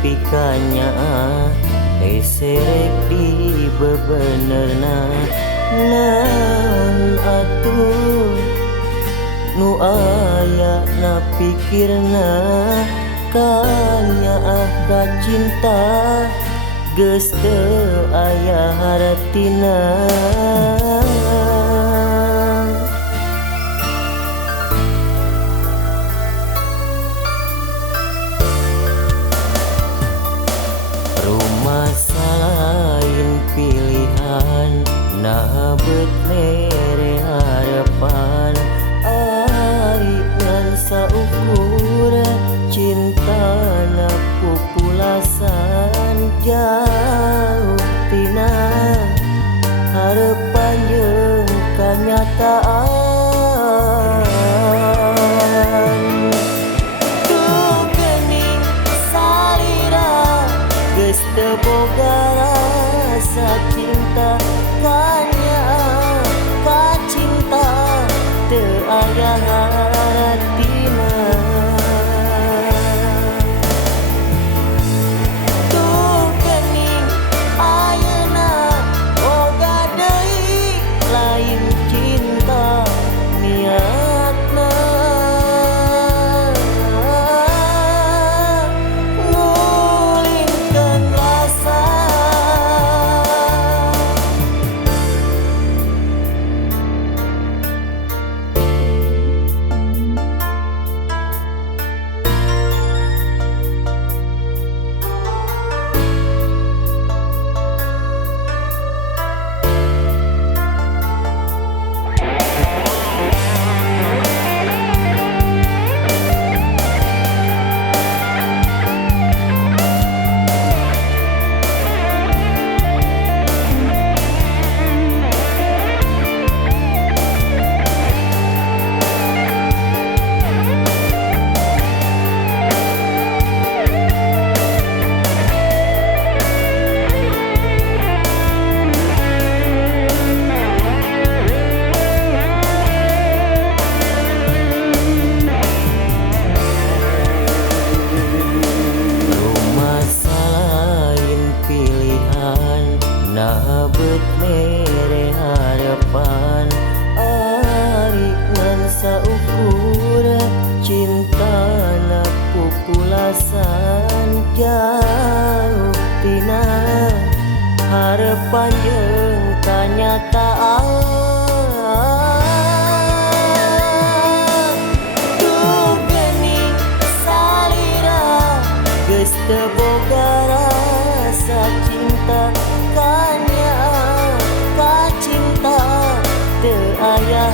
nepikanya serek di bebenerna naon atuh nu aya na pikirna kanya ka cinta geus teu aya hartina. Rumasa lain pilihan nah beut mere harapan ari ngan saukur cinta na pupulasan jauh tina harapan jeung kanyataan. Tuh geuning salira geus teu boga rasa cinta kanya ka cinta teu aya haratina. Tuh geuning ayeuna boga deui lain cinta niatna ngulingkeun rasa. Nah beut mere harapan ari ngan saukur cinta na pupulasan jauh tina harapan jeung kanyataan. Tuh geuning salira geus teu boga rasa cinta kanya ka cinta teu aya